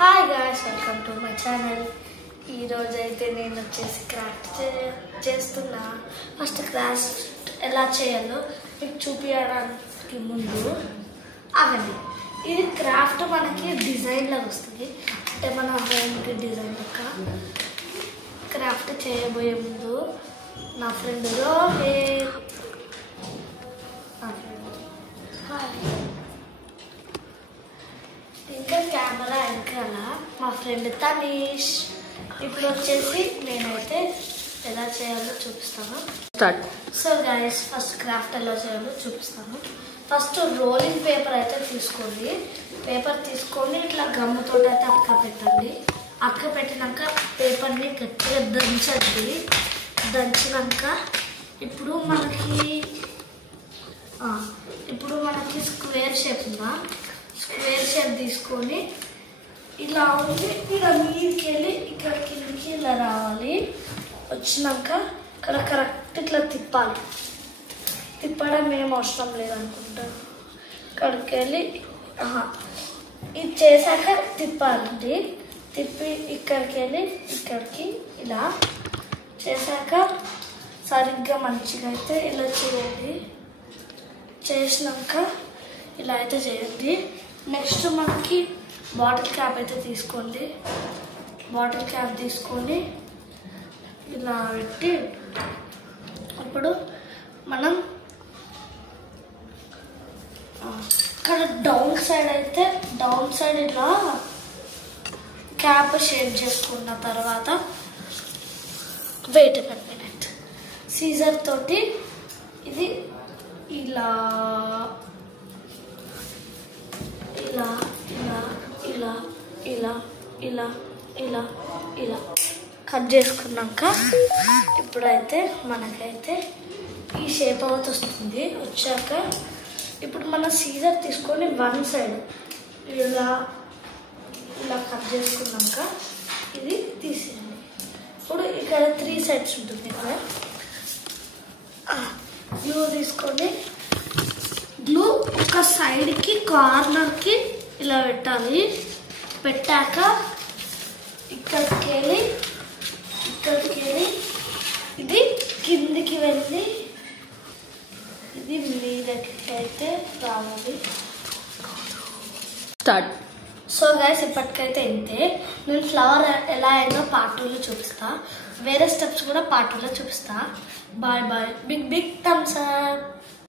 Hi guys, welcome to my channel. ఈరోజు అయితే నేను వచ్చేసి క్రాఫ్ట్ చేస్తున్నా. ఫస్ట్ క్రాఫ్ట్ ఎలా చేయాలో మీకు చూపించడానికి ముందు అవండి. ఇది క్రాఫ్ట్ మనకి డిజైన్ లాగా వస్తుంది, అంటే మన హోమ్కి డిజైన్ లెక్క. క్రాఫ్ట్ చేయబోయే ముందు నా ఫ్రెండ్ ఇంకా కెమెరా వెనకాల మా ఫ్రెండ్ తనీష్. ఇప్పుడు వచ్చేసి నేనైతే ఎలా చేయాలో చూపిస్తాను. సో గైస్, ఫస్ట్ క్రాఫ్ట్ ఎలా చేయాలో చూపిస్తాను. ఫస్ట్ రోలింగ్ పేపర్ అయితే తీసుకోండి. పేపర్ తీసుకొని ఇట్లా గమ్ముతో అయితే అక్క పెట్టండి. అక్క పెట్టినాక పేపర్ని గట్టిగా దంచండి. దంచినాక ఇప్పుడు మనకి స్క్వేర్ షేప్ ఉందా, స్క్వేర్ షేప్ తీసుకొని ఇలా ఉంది. ఇలా మీదకి వెళ్ళి ఇక్కడ కిందకి ఇలా రావాలి. వచ్చినాక ఇక్కడ కరెక్ట్ ఇట్లా తిప్పాలి. తిప్పడం ఏం అవసరం లేదనుకుంటా. ఇక్కడికి వెళ్ళి ఇది చేశాక తిప్పాలండి. తిప్పి ఇక్కడికి వెళ్ళి ఇక్కడికి ఇలా చేశాక సరిగ్గా మంచిగా అయితే ఇలా చేయండి. చేసినాక ఇలా అయితే చేయండి. నెక్స్ట్ మనకి బాటిల్ క్యాప్ అయితే తీసుకోండి. బాటిల్ క్యాప్ తీసుకొని ఇలా పెట్టి ఇప్పుడు మనం ఇక్కడ డౌన్ సైడ్ ఇలా క్యాప్ షేప్ చేసుకున్న తర్వాత వెయిట్ 1 minute సీజర్ తోటి ఇది ఇలా ఇలా ఇలా ఇలా ఇలా ఇలా ఇలా ఇలా కట్ చేసుకున్నాక ఇప్పుడైతే మనకైతే ఈ షేప్ అవుతూ వస్తుంది. వచ్చాక ఇప్పుడు మనం సీజర్ తీసుకొని 1 side ఇలా ఇలా కట్ చేసుకున్నాక ఇది తీసేయండి. ఇప్పుడు ఇక్కడ 3 sides ఉంటుంది కదా. గ్లూ తీసుకొని గ్లూ ఒక సైడ్కి కార్నర్కి ఇలా పెట్టాలి. పెట్టాక ఇక్కడికి వెళ్ళి ఇది కిందికి వెళ్ళి ఇది మీదకి అయితే రావాలి. స్టార్ట్. సో గైస్, ఇప్పటికైతే ఇంతే. నేను ఫ్లవర్ ఎలా అయిందో పార్ట్ 2లో చూపిస్తా. వేరే స్టెప్స్ కూడా పార్ట్ 2లో చూపిస్తా. Bye bye. Big thumbs up.